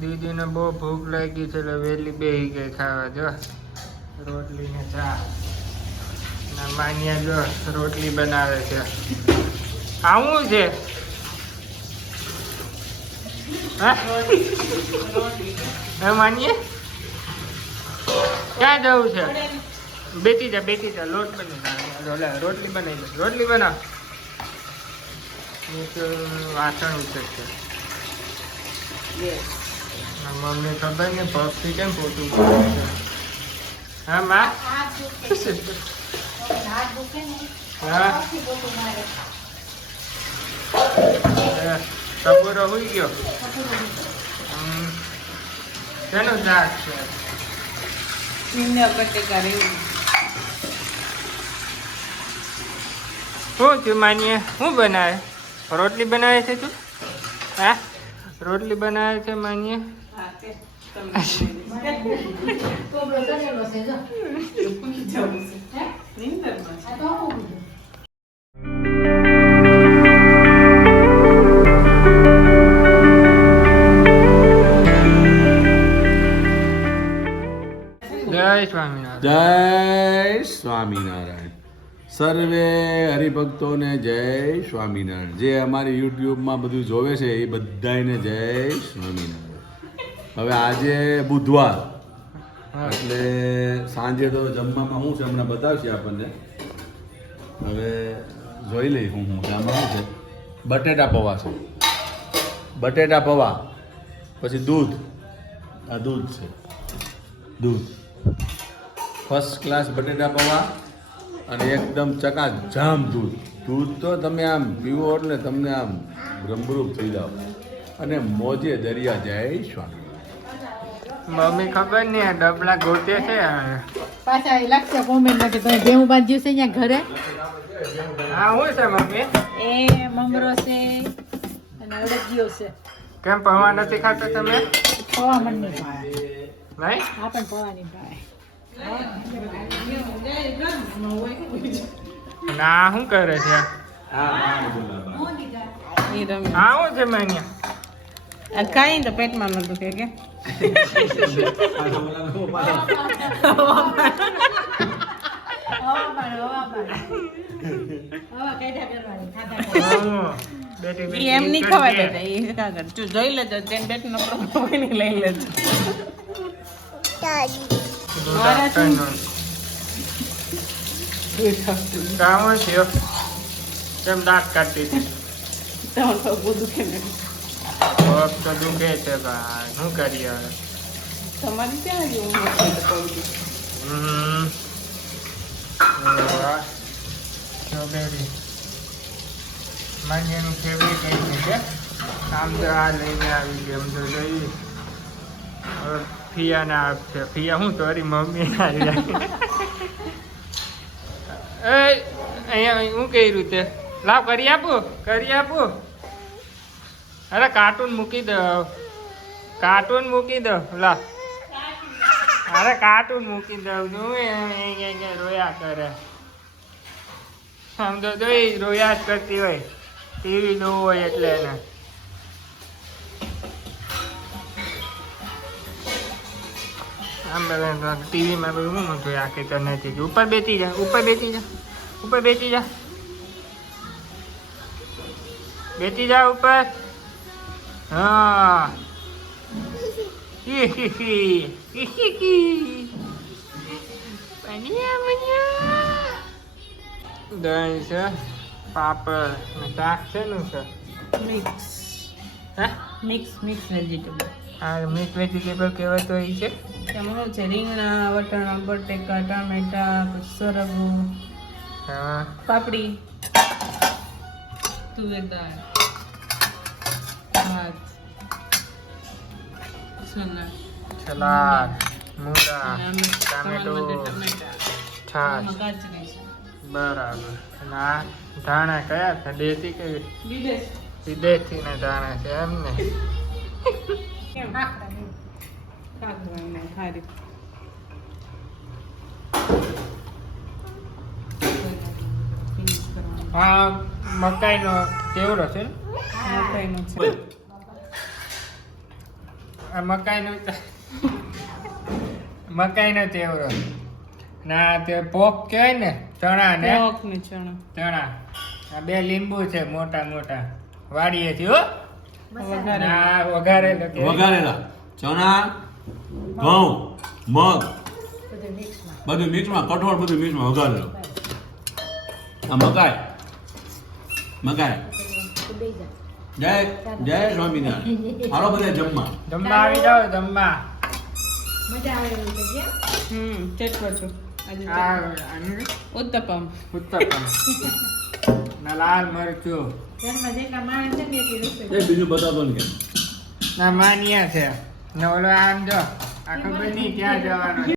દીદીને બહુ ભૂખ લાગી છે એટલે વહેલી બેસી ગઈ ખાવા. જો રોટલી ને ચા ના માન્યા જો રોટલી બનાવે છે. આવું છે હા માનીએ ક્યાં જવું છે? બેટી જા લોટ બની રોટલી બનાવી દે. રોટલી બનાવ. વાસણ ઉતરશે. મમ્મી ખબર ને પગથી કેમ પોતું કરે છે? હા માં હા ટપોરો હોઈ ગયો. શેનું શાક છે? શું થયું માનીએ? શું બનાવે? રોટલી બનાવે છે તું? હા રોટલી બનાવે છે માનીએ. જય સ્વામિનારાયણ. જય સ્વામિનારાયણ. સર્વે હરિભક્તોને જય સ્વામિનારાયણ. જે અમારી યુટ્યુબમાં બધું જોવે છે એ બધાને જય સ્વામિનારાયણ. હવે આજે બુધવાર એટલે સાંજે તો જમવામાં શું છે હમણાં બતાવશે આપણને. હવે જોઈ લઈ હું જમવામાં છે. બટેટા પૌવા છે. બટેટા પૌવા પછી દૂધ. આ દૂધ છે. દૂધ ફર્સ્ટ ક્લાસ બટેટા પૌવા અને એકદમ ચકાજામ દૂધ. દૂધ તો તમે આમ પીવો એટલે તમને આમ રમરૂપ થઈ જાઓ. અને મોજે દરિયા જય સ્વામી. મમ્મી ખબર નહીં આ ડબલા ગોતે છે. પાછા એ લાગશે કોમેન્ટ માં કે તમે જેવું બાંધ્યું છે અહીંયા ઘરે. હા શું છે મમ્મી? એ મમરો છે અને અડદિયો છે. કેમ પૌવા નથી ખાતા તમે? પૌવા મન નહીં ભાવે. નહીં આ પણ પૌવા નહીં ભાવે. ના શું કરે છે? હા હા શું છે માન્યા? કાંઈ તો પેટમાં નતું કે એમ નહીં ખવાય બેટા. એ તું જોઈ લેજો જેન બેટ નો પ્રોબ્લેમ લઈ લેજો. કામ છે કેમ દાંત કાઢતી હતી? તમારે તો બધું કે પગ તો દુખે છે ભાઈ. શું કરીએ હવે? તમારી ત્યાં જેવું સ્ટ્રોબેરી માન્યાનું ફેવરેટ કઈ છે. આમ તો આ લઈને આવી ગઈ. આમ તો જોઈ હવે ફિયાના આપશે. ફિયા શું તારી મમ્મી આવી અહીંયા હું કર્યું તે લાવ કરી આપું કરી આપું. અરે કાર્ટૂન મૂકી દો. કાર્ટૂન મૂકી દો. લા અરે કાર્ટૂન મૂકી દઉં છું. રોયા કરે. આમ તો જોઈ રોયા જ કરતી હોય. ટીવી જોવું હોય એટલે એને. આમ બધા ટીવીમાં બધું શું જોયા કે તો નથી. ઉપર બેસી જા. ઉપર બેસી જા. ઉપર બેસી જા. બેસી જા ઉપર. હા દહીં છે, પાપડ ને શાક છે નું છે. મિક્સ હે મિક્સ વેજીટેબલ. આ મિક્સ વેજીટેબલ કહેવાય તો એ છે. એમાં છે રીંગણા, વટાણા, બટેકા, ટામેટા, સરગવું, હા પાપડી, તુવેર દાળ, ભાત, સલાડ, મૂળા, ટામેટો, છાશ. બરાબર. અને આ ધાણા કયા છે? દેશી કે વિદેશી ના ધાણા છે એમ ને? હા મકાઈનો કેવડો છે. મકાઈનો છે. આ મકાઈનો ચેવડો ના તે પોક કહેવાય ને ચણા ને પોક ને ચણા ચણા આ બે લીંબુ છે મોટા મોટા વાડીએથી હો વઘારે ના વઘારેલો કે વઘારેલા ચણા ઘઉં મગ બધું મિક્સમાં કઠોળ બધું મિક્સમાં વઘારેલું આ મકાઈ જય જય સ્વામિનારાયણ હાલો બધા જમવા જમવા આવી જાઓ જમવા ચટપટું આજે આ ઉત્તપમ ઉત્તપમ ના લાલ મરચું એ બીજું બતાવતો ને કેમ ના માન્યા છે ને ઓલો આમ જો આ ખબર નહીં ક્યાં જવાનો